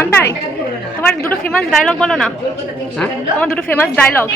মানতাই তোমার দুটো famous dialogue বলো না। তোমার দুটো ফেমাস ডায়লগ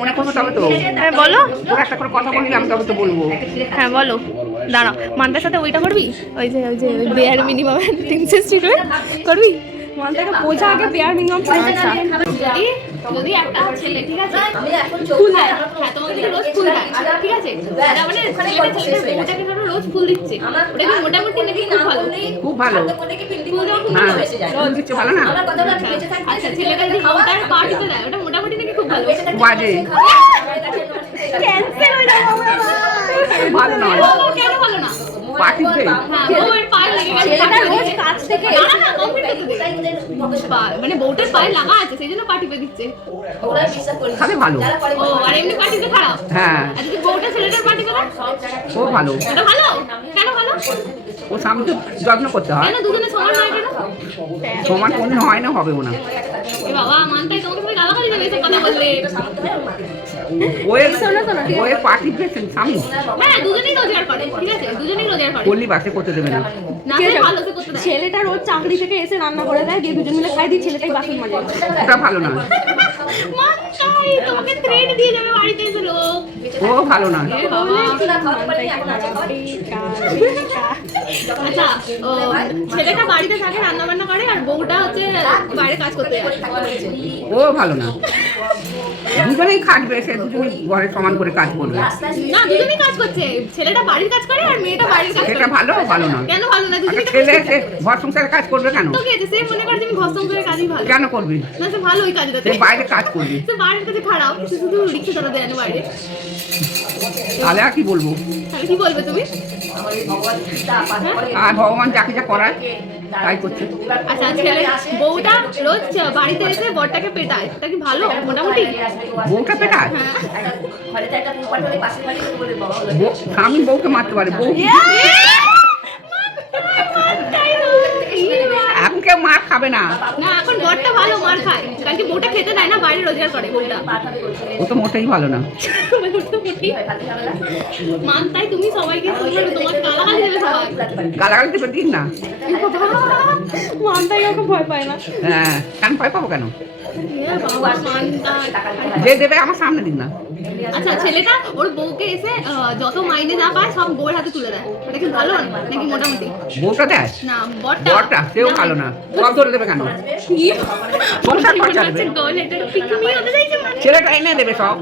মনে করবো তবে তো। হ্যাঁ বলো। তোর একটা করে কথা বলবি, আমি তবে তো বলবো। হ্যাঁ বলো, দাঁড়াও। মানতার সাথে ওইটা করবি, ওই যে বেয়ার মিনিমাম প্রিন্সেস ট্রিটমেন্ট করবি। মানটাকে বোঝা আগে বেয়ার মিনিমাম। যদি একটা ছেলে ঠিক আছে ফুল দেয়, হ্যাঁ তোমাকে যদি রোজ ফুল দেয় ঠিক আছে, তার মানে ছেলেটাকে ধরো রোজ ফুল দিচ্ছে, ওটা কি মোটামুটি নাকি খুব ভালো? খুব ভালো। ফুল দেওয়া খুব ভালো হয়েছে যায়। রোজ দিচ্ছে ভালো না? আচ্ছা ছেলেটা যদি বউটার পা টিপে দেয়, ওটা মোটামুটি নাকি খুব ভালো? বাজে, ক্যান্সেল হয়ে যাবে ভালো নয়। কেন ভালো না? পার্টি দেই। হ্যাঁ বউয়ের পায়ে লেগে গেছে, ছেলেটা রোজ কাছ থেকে না না কমপ্লিট মানে বউটার পায়ে লাগা আছে সেই জন্য পা টিপে দিচ্ছে। তাহলে ভালো। ও আর এমনি পা টিপে খারাপ? হ্যাঁ। আর যদি বউটা ছেলেটার পা টিপে দেয়? ও ভালো। এটা ভালো? কেন ভালো? ও সামনে তো যত্ন করতে হয়। কেন দুজনে সমান হয় কেন? সমান কোনদিন হয় না, হবেও না। এ বাবা মানতাই তোমাকে তুমি গালাগালি দেবে এসব কথা বললে। ওয়ে পার্টি পেয়েছেন স্বামী। হ্যাঁ দুজনেই রোজগার করে ঠিক আছে, দুজনেই রোজগার করে। বললি বাসে করতে দেবে না। না সে ভালো সে করতে দেয়। ছেলেটা রোজ চাকরি থেকে এসে রান্না করে দেয়, দিয়ে দুজন মিলে খাই দিই, ছেলেটাই বাসন মাজে। ওটা ভালো না। মানতাই তোমাকে থ্রেড দিয়ে যাবে বাড়িতে এসে লোক। ও ভালো না। এ বাবা। আচ্ছা ও ছেলেটা বাড়িতে থাকে রান্না বান্না করে আর বউটা হচ্ছে বাইরে কাজ করতে যায়। ও ভালো না। দুজনেই খাটবে, সে দুজনেই ঘরে সমান করে কাজ করবে। না দুজনেই কাজ করছে, ছেলেটা বাড়ির কাজ করে আর মেয়েটা বাইরের কাজ করে। সেটা ভালো ভালো না। কেন ভালো না? দুজনেই একটা ছেলে সে ঘর সংসারে কাজ করবে কেন? তো কি আছে, সে মনে করে তুমি ঘর সংসারের কাজই ভালো। কেন করবি? না সে ভালো ওই কাজটাতে। সে বাইরে কাজ করবি। সে বাইরের কাছে খারাপ, সে শুধু রিক্সা চালাতে জানে বাইরে। তাহলে আর কি বলবো? তাহলে কি বলবে তুমি? আর ভগবান যাকে যা করায় তাই করছে। আচ্ছা ছেলে বউটা রোজ বাড়িতে এসে বরটাকে পেটায়, তা কি ভালো মোটামুটি? বউটা পেটায়? হ্যাঁ। স্বামী বউকে মারতে পারে, বউ এখন কেউ মার খাবে না। না এখন বরটা ভালো মার খায়, কারণ কি বউটা খেতে দেয় না, বাইরে রোজগার করে বউটা। ও তো মোটেই ভালো না। মানতাই তুমি সবাইকে তোমার গালাগালি দেবে সবাই। গালাগালি দেবে দিন না। মানটাই ওকে ভয় পায় না। হ্যাঁ কেন ভয় পাবো কেন? এ বাবা, মানতাই। যে দেবে আমার সামনে দিন না। আচ্ছা ছেলেটা ওর বউকে এসে যত মাইনে যা পায় সব বউয়ের হাতে তুলে দেয়, এটা কি ভালো নাকি মোটামুটি? বউটা দেয় না বরটা সেও ভালো না। সব ধরে দেবে কেন? সংসার খরচা দেবে। ছেলেটা এনে দেবে সব।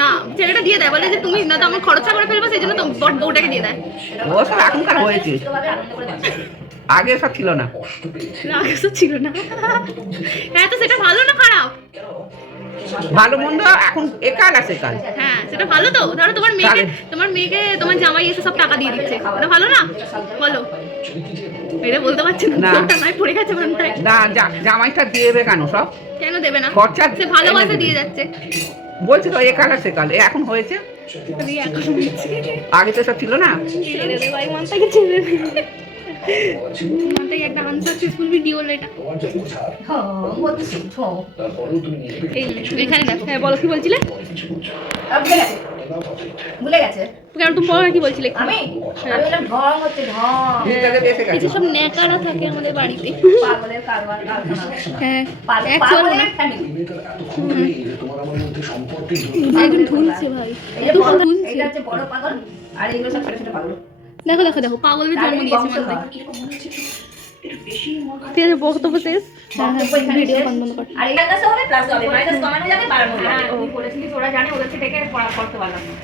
না ছেলেটা দিয়ে দেয়, বলে যে তুমি না তো আমার খরচা করে ফেলবো, সেই জন্য তো বউটাকে দিয়ে দেয়। ও সব এখনকার হয়েছে, আগে সব ছিল না। আগে তো ছিল না। হ্যাঁ তো সেটা ভালো না খারাপ? ভালো মন্দ এখন একাল আছে কাল। হ্যাঁ সেটা ভালো তো। ধরো তোমার মেয়েকে তোমার জামাই এসে সব টাকা দিয়ে দিচ্ছে, এটা ভালো না? বলো। এটা বলতে পারছি না, ওটা নাই পড়ে গেছে মানতাই। না জামাইটা দেবে কেন সব? কেন দেবে না? খরচা সে ভালোবাসা দিয়ে যাচ্ছে। বলছি তো একাল আছে কাল, এখন হয়েছে। আগে তো সব ছিল না। ছেড়ে দে ভাই, মানতাকে ছেড়ে দে। মানতাই একটা আনসাকসেসফুল ভিডিও হলো এটা। এখানে দেখো। হ্যাঁ বলো কি বলছিলে? ভুলে গেছে। কেন তুমি বলো না কি বলছিলে? আমি বললাম ঢং হচ্ছে ঢং। এই যে সব ন্যাকারা থাকে আমাদের বাড়িতে। পাগলের কারবার কারখানা। হ্যাঁ পাগলের ফ্যামিলি। একদম ধুনছে ভাই, এই যে বড় এটা হচ্ছে বড় পাগল আর এগুলো সব ছোট ছোট পাগল। দেখো দেখো দেখো পাগলের জন্ম দিয়েছে মানতাই। ঠিক আছে বক্তব্য শেষ। ভিডিও বন্ধ কর। আর এই মাইনাস হবে প্লাস হবে, মাইনাস কমানো যাবে বাড়ানো যাবে। হ্যাঁ আমি বলেছিলি ওরা জানে, ওদেরকে ডেকে করতে পারলাম না,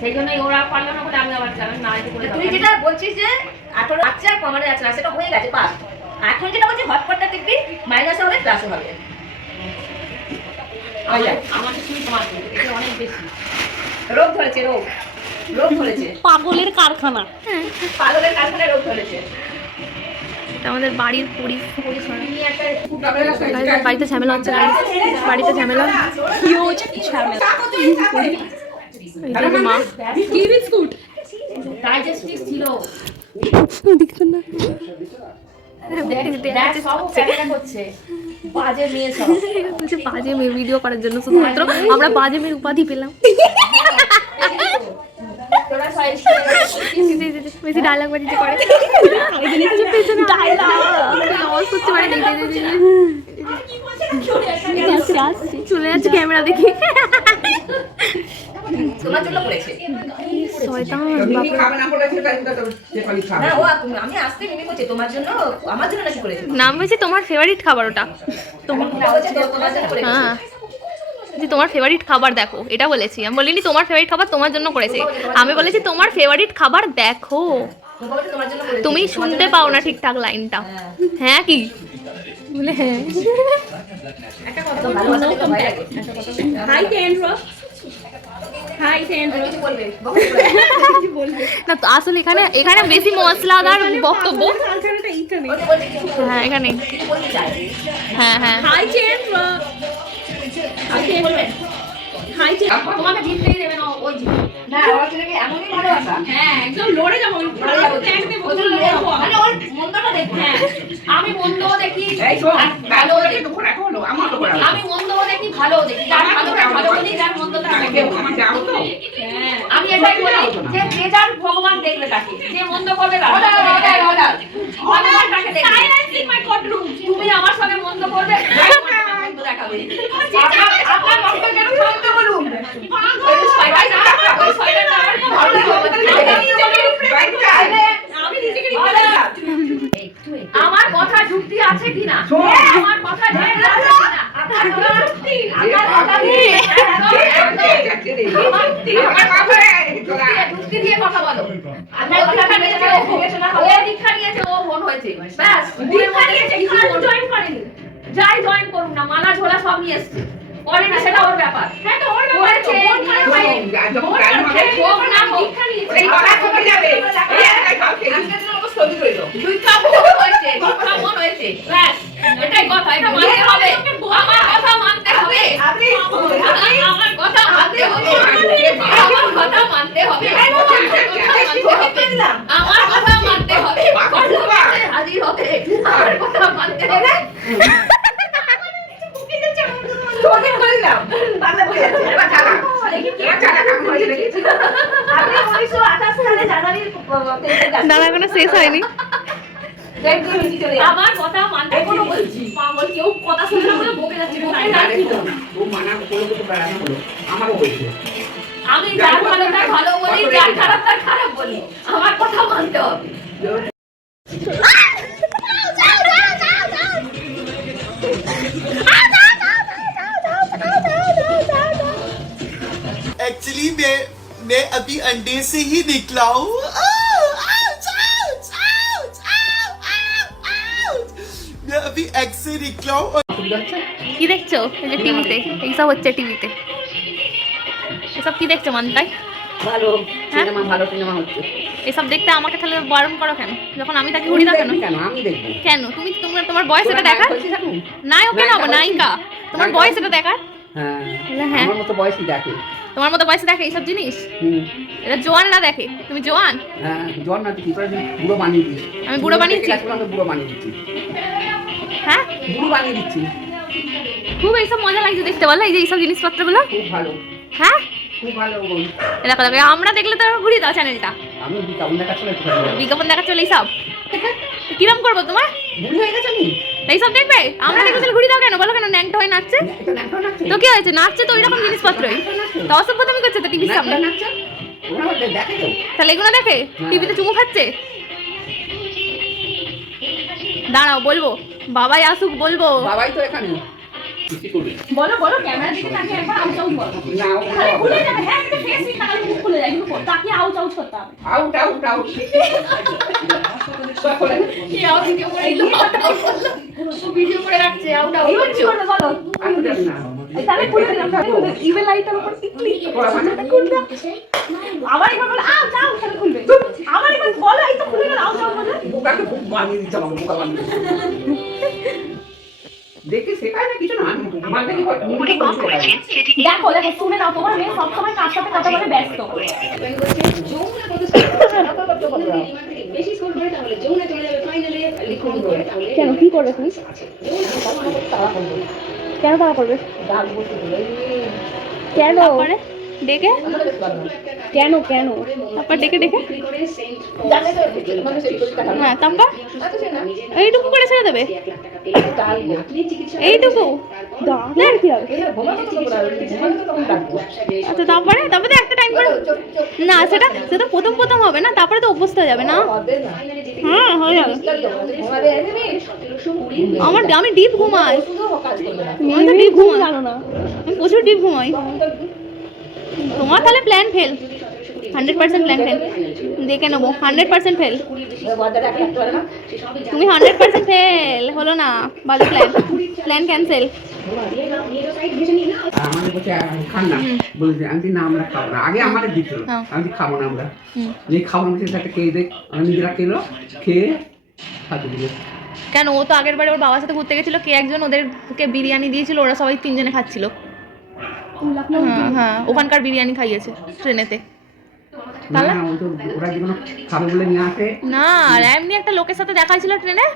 সেই জন্যই ওরা পারলো না বলে আমি আবার জানান না এটা করে। তুই যেটা বলছিস যে 18 বাচ্চা কমানো যাচ্ছে না, সেটা হয়ে গেছে পাস। এখন যেটা বলছি হটপটটা টিপবি, মাইনাস হবে প্লাস হবে। আমাদের শুধু তোমার এটা অনেক বেশি রোগ ধরেছে, রোগ ধরেছে, পাগলের কারখানা। পাগলের কারখানায় রোগ ধরেছে। এটা আমাদের বাড়ির পরিস্থিতি খারাপ। বাড়িতে ঝামেলা হচ্ছে, বাড়িতে ঝামেলা হিউজ ঝামেলা। এটা যে মা কি বিস্কুট? ডাইজেস্টিভ ছিল, দেখছেন না? দেখ সব ক্যামেরা করছে, বাজে মেয়ে সব। বলছে বাজে মেয়ে ভিডিও করার জন্য, শুধুমাত্র আমরা বাজে মেয়ের উপাধি পেলাম। তোরা বেশি ডায়লগ বাজিতে করে আওয়াজ করতে পারে চলে যাচ্ছে ক্যামেরা দেখি তোমার জন্য করেছে শয়তান মিমি খাবে না বলেছে তাই তো সে খালি খাবে না ও আমি আসতে মিমি করছে তোমার জন্য আমার জন্য নাকি করেছে নাম হয়েছে তোমার ফেভারিট খাবার ওটা তোমার জন্য করেছে হ্যাঁ যে তোমার ফেভারিট খাবার দেখো এটা বলেছি আমি বলিনি তোমার ফেভারিট খাবার তোমার জন্য করেছে আমি বলেছি তোমার ফেভারিট খাবার দেখো তোমার জন্য করেছে তুমি শুনতে পাও না ঠিকঠাক লাইনটা হ্যাঁ কি বলে হ্যাঁ একটা কথা ভালোবাসা দেখে ভয় লাগে হাই তেন্দ্র হাই তেন্দ্র কিছু বলবে না তো আসলে এখানে বেশি মশলাদার বক্তব্য কালচারটা এইটা নেই হ্যাঁ এখানে কিছু বলতে চাই হ্যাঁ হ্যাঁ হাই তেন্দ্র হাই তেন্দ্র তোমাকে জিততেই দেবে না ওই জিতবে না ওর ছেলেকে এমনই ভালোবাসা হ্যাঁ একদম লড়ে যাবো ট্যাঙ্ক দেবো মানে ওর মন্দটা দেখবে হ্যাঁ আমি মন্দও দেখি এই শোন আর ভালো ভালোও দেখে দেখি তো করে হলো আমার তো করে আমি মন্দও দেখি ভালোও দেখি যার ভালোটা ভালো বলি যার মন্দটা আমি মন্দ কেউ বলি। আমার যাও তো হ্যাঁ, আমি এটাই বলি যে যে যার ভগবান দেখবে তাকে যে মন্দ করবে তার ভগবান তাকে দেখবে তুমি আমার সঙ্গে মন্দ করবে মন্দ দেখাবে আপনার ভক্ত কেন মন্দ বলুন ওই শয়তানটা ওই শয়তানটা আমার খুব ভালো লাগে আমি নিজেকে আমার কথা যুক্তি আছে কিনা আমার কথা যুক্তি আছে কিনা আপনার কথা যুক্তি আমার কথা নেই যুক্তি দিয়ে কথা বলো আপনার কথাটা নিয়েছে ও দীক্ষা নিয়েছে ও ফোন হয়েছে ব্যাস দীক্ষা নিয়েছে কিছু জয়েন করেনি যাই জয়েন করুন না মালা ঝোলা সব নিয়ে এসছে করে না সেটা ওর ব্যাপার হ্যাঁ তো ওর ব্যাপার আছে ওর না দীক্ষা নিয়েছে দীক্ষা মন হয়েছে ব্যাস এটাই কথা এটা মানতে হবে আমার কথা মানতে হবে আমার কথা মানতে হবে আমার কথা মানতে হবে আমার কথা মানতে হবে হাজির হবে আমার কথা মানতে হবে দাঁড়া এখনো শেষ হয়নি আমার কথা মানতে বলছি পাগল কেউ কথা শুনে না বলে বকে যাচ্ছে আমারও হয়েছে আমি যার ভালোটা ভালো বলি যার খারাপটা খারাপ বলি আমার কথা মানতে হবে एक्चुअली मैं अभी अंडे से ही निकला हूँ मैं अभी एग से निकला हूँ কি দেখছো এই যে টিভিতে এইসব হচ্ছে টিভিতে এসব কি দেখছো মানতাই ভালো সিনেমা ভালো সিনেমা হচ্ছে এসব দেখতে আমাকে তাহলে বারণ করো কেন যখন আমি তাকে ঘুরি দাও কেন কেন আমি দেখবো কেন তুমি তোমার বয়স এটা দেখার নায়ক কেন হবো নায়িকা তোমার বয়স এটা দেখার হ্যাঁ হ্যাঁ আমার মতো বয়সই দেখে তোমার মতো বয়সে দেখে এইসব জিনিস হুম এটা জোয়ানরা দেখে তুমি জোয়ান হ্যাঁ জন না তুই তোরা বুড়ো বানিয়ে দিস আমি বুড়ো বানিয়েছি? আমি বুড়ো বানিয়ে দিচ্ছি হ্যাঁ বুড়ো বানিয়ে দিচ্ছি খুব এইসব মজা লাগছে দেখতে বলো এই যে এইসব জিনিসপত্রগুলো খুব ভালো হ্যাঁ খুব ভালো দেখো দেখো আমরা দেখলে তো ঘুরিয়ে দাও চ্যানেলটা আমি বিজ্ঞাপন দেখা চলে বিজ্ঞাপন দেখা চলে এইসব কিরম করবো তোমার বুড়ি হয়ে গেছে আমি এইসব দেখবে আমরা দেখলে তাহলে ঘুরিয়ে দাও কেন বলো কেন ন্যাংটা হয়ে নাচছে এটা নাটক নাচছে তো কি হয়েছে নাচছে তো ওই রকম জিনিসপত্রই তো অসভ্যতামি করছে তো টিভির সামনে নাচছে ওরা দেখে কেউ তাহলে এগুলো দেখে টিভিতে চুমু খাচ্ছে দাঁড়াও বলবো বাবাই আসুক বলবো বাবাই তো এখানে বলো বলো ক্যামেরা দিকে তাকিয়ে একবার আউট আউট বলো না তাহলে খুলে যাবে হ্যাঁ এটা ফেস নিয়ে তাহলে মুখ খুলে যায় কিন্তু তাকিয়ে আউট আউট করতে হবে আউট আউট আউট কি আউট ভিডিও করে দিল ভিডিও করে রাখছে আউট আউট করছো বলো আমি জানি না তাহলে খুলে দিলাম ইভেল লাইটার উপর ক্লিক করবে আবার একবার বলো আউট আউট তাহলে খুলবে আবার একবার বলো এই তো খুলে গেল আউট আউট বলো বোকাকে খুব বানিয়ে দিচ্ছে আমাকে বোকা বানিয়ে দিচ্ছে দেখে শেখায় না কিছু না আমার দেখি দেখো দেখো শুনে নাও তোমার মেয়ে সবসময় কার সাথে কথা বলে ব্যস্ত কেন কি করবে তুমি কেন তারা করবে কেন ডেকে কেন কেন তারপর ডেকে হ্যাঁ তারপর এইটুকু করে ছেড়ে দেবে এইটুকু ডাক্তার কি হবে? আচ্ছা তারপরে তারপরে তো একটা টাইম করে না সেটা সেটা প্রথম হবে না, তারপরে তো অভ্যস্ত হয়ে যাবে না। হ্যাঁ হয়ে যাবে। আমি ডিপ ঘুমাই, আমি তো ডিপ ঘুমাই, জানো না আমি প্রচুর ডিপ ঘুমাই। তোমার তাহলে প্ল্যান ফেল, 100% প্ল্যান ফেল। দেখে নেবো 100% ফেল। তুমি 100% ফেল হলো না, ভালো প্ল্যান ক্যান্সেল। আমাদের বলছে খান না, বলছে আমি না আমরা খাবো না। আগে আমাদের দিত, হ্যাঁ। আমি খাবো না। আমরা যে খাবো না সেটা খেয়ে দেখ, আমরা নিজেরা খেলো, খেয়ে খাতে দিল। কেন ও তো আগের বারে ওর বাবার সাথে ঘুরতে গেছিল, কে একজন ওদেরকে বিরিয়ানি দিয়েছিল, ওরা সবাই 3 জনে খাচ্ছিল। হ্যাঁ হ্যাঁ ওখানকার বিরিয়ানি খাইয়েছে ট্রেনেতে। না না, ওরা যেগুলো খাবে বলে নিয়ে আসে না আর এমনি একটা লোকের সাথে দেখা ছিল ট্রেনে,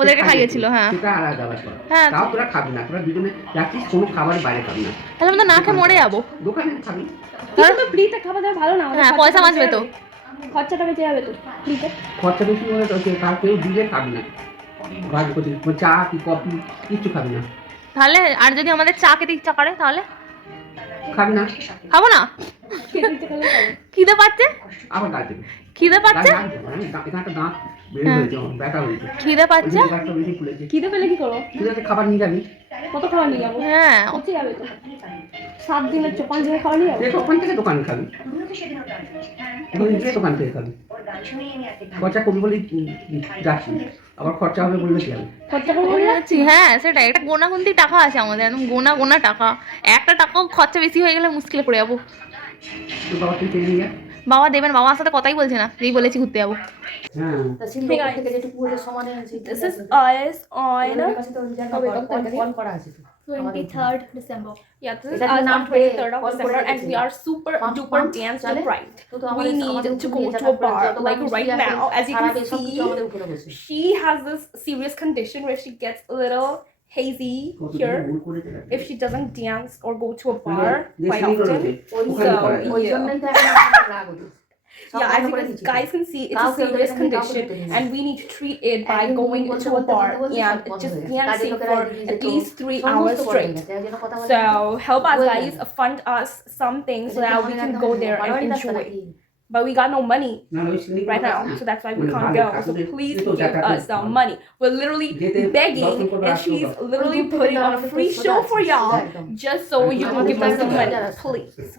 ওদেরকে খাইয়েছিল। হ্যাঁ সেটা আলাদা ব্যাপার। হ্যাঁ। তাও তোরা খাবি না, তোরা দুজনে যাচ্ছিস কোনো খাবার বাইরে খাবি না, তাহলে আমরা না খেয়ে মরে যাবো। দোকানে খাবি। কিন্তু তো ফ্রিতে খাবার দাবার ভালো না, হ্যাঁ পয়সা বাঁচবে তো। খরচাটা বেঁচে যাবে তো ফ্রিতে। খরচা বেশি হলে তো কার কেউ দিলে খাবি না, ভাগ করতে চা কি কফি কিচ্ছু খাবি না। তাহলে আর যদি আমাদের চা খেতে ইচ্ছা করে তাহলে খাবি না, খাবো না। খিদে পাচ্ছে, আবার গাছ দেবে। খিদে পাচ্ছে, এখানটা দাঁত বের হয়েছে, আমার ব্যথা হয়েছে, খিদে পাচ্ছে। ওই গাছটা বেশি ফুলেছে। খিদে পেলে কি করো? তুই যাতে খাবার নিয়ে যাবি, কত খাবার নিয়ে যাবো? হ্যাঁ পচে যাবে তো। 7 দিনের 5 দিনের খাবার নিয়ে যাবো। তুই ওখান থেকে দোকানে খাবি, ওখানে গিয়ে দোকান থেকে খাবি। খরচা করবি বলেই যাচ্ছি, আবার খরচা হবে বললে কি হবে? খরচা করবো না। যাচ্ছি, হ্যাঁ সেটাই, একটা গোনাগুন্তি টাকা আছে আমাদের, একদম গোনা টাকা। একটা টাকাও খরচা বেশি হয়ে গেলে মুশকিলে পড়ে যাবো। তোর বাবা তুই চেয়ে নিয়ে যা। বাবা দেবেন, বাবার সাথে কথাই বলছে না, যেই বলেছি ঘুরতে যাবো। হ্যাঁ Hey guys, this is us on 23rd December. yeah, this is us on 23rd of December and we are super duper dance deprived. We need to go to a bar like right now. As you can see, she has this serious condition where she gets a little hazy here if she doesn't dance or go to a bar quite often. Yeah, as you guys can see, it's a serious condition and we need to treat it by going to a bar and just dancing for at least 3 hours straight. So help us guys, fund us something so that we can go there and enjoy. But we got no money right now, so that's why we can't go. So please give us some money. We're literally begging and she's literally putting on a free show for y'all just so you can give us some money, please.